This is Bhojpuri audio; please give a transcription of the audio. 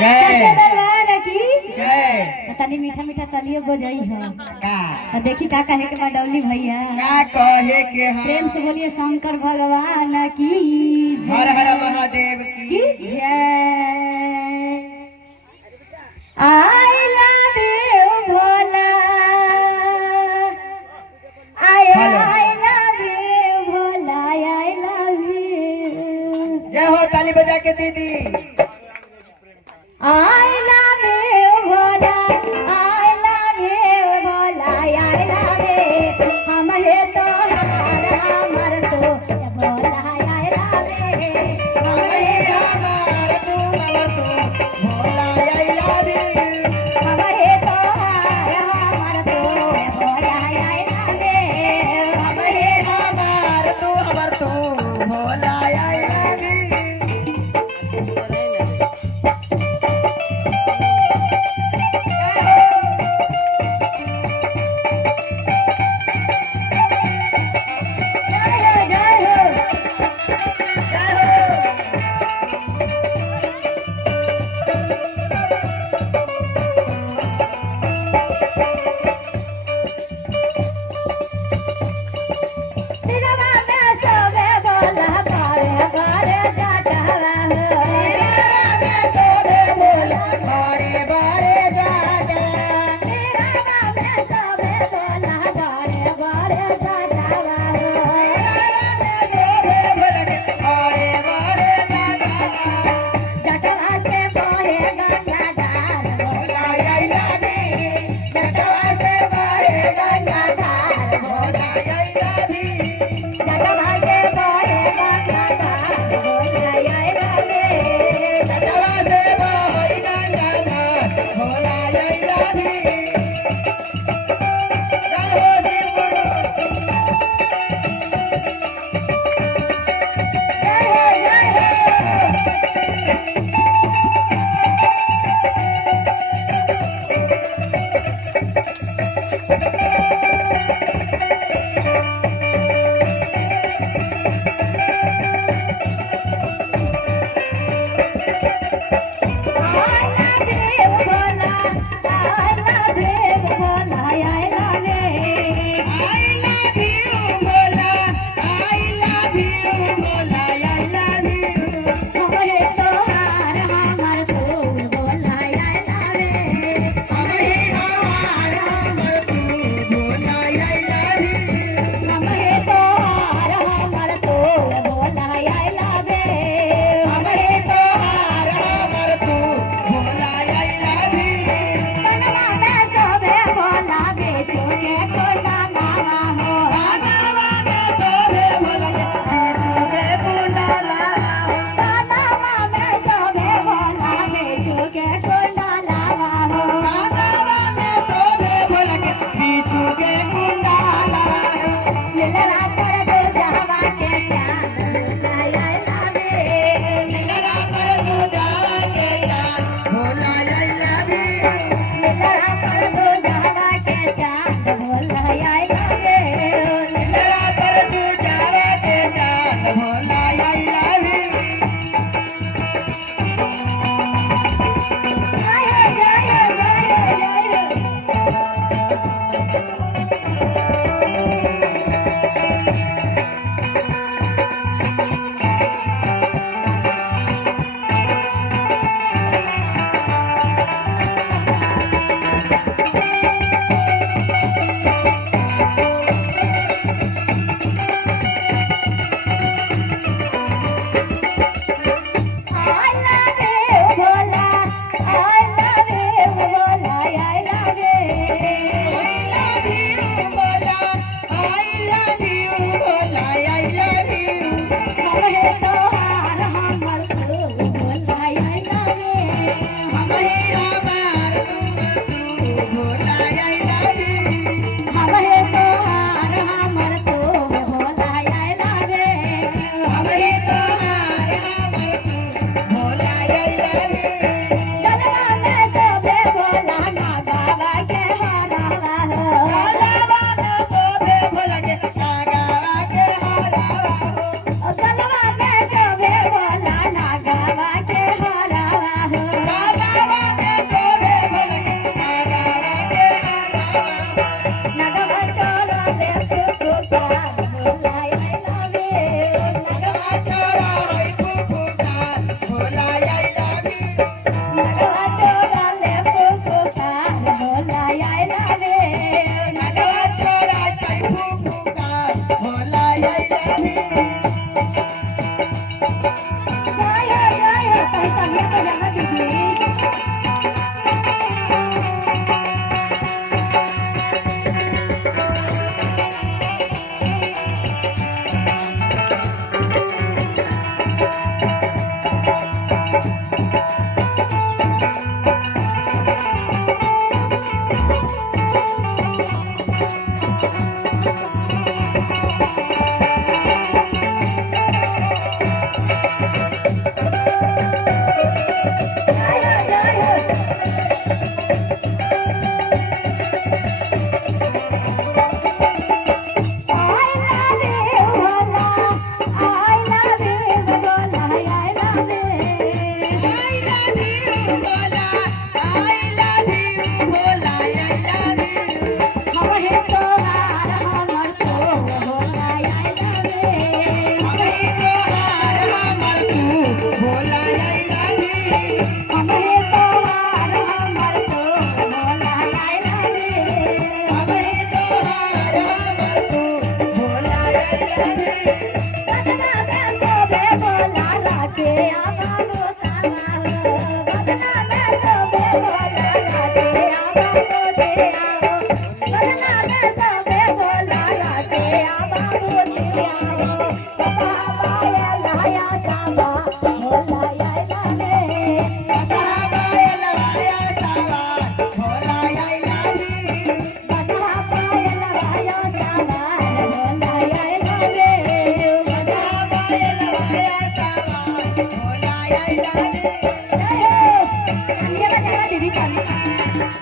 जय दरबार की जय। तनी मीठा मीठा तलियो बजाई है का देखी का कहे के बाद डौली भैया का कहे के प्रेम से बोलिए शंकर भगवान की हर हर महादेव की जय। I love you Bhola I love you Bhola I love you. जय हो ताली बजा के दीदी। I love you, Bhola I love you, Bhola I love you। हम है तो हमार तो भोला I love you। हम है हमार तू भोला आई लव यू। हम है तो हमार तो भोला I love you। हम है हमार तू भोला आई लव यू। ये तो जाना दीदी दीदी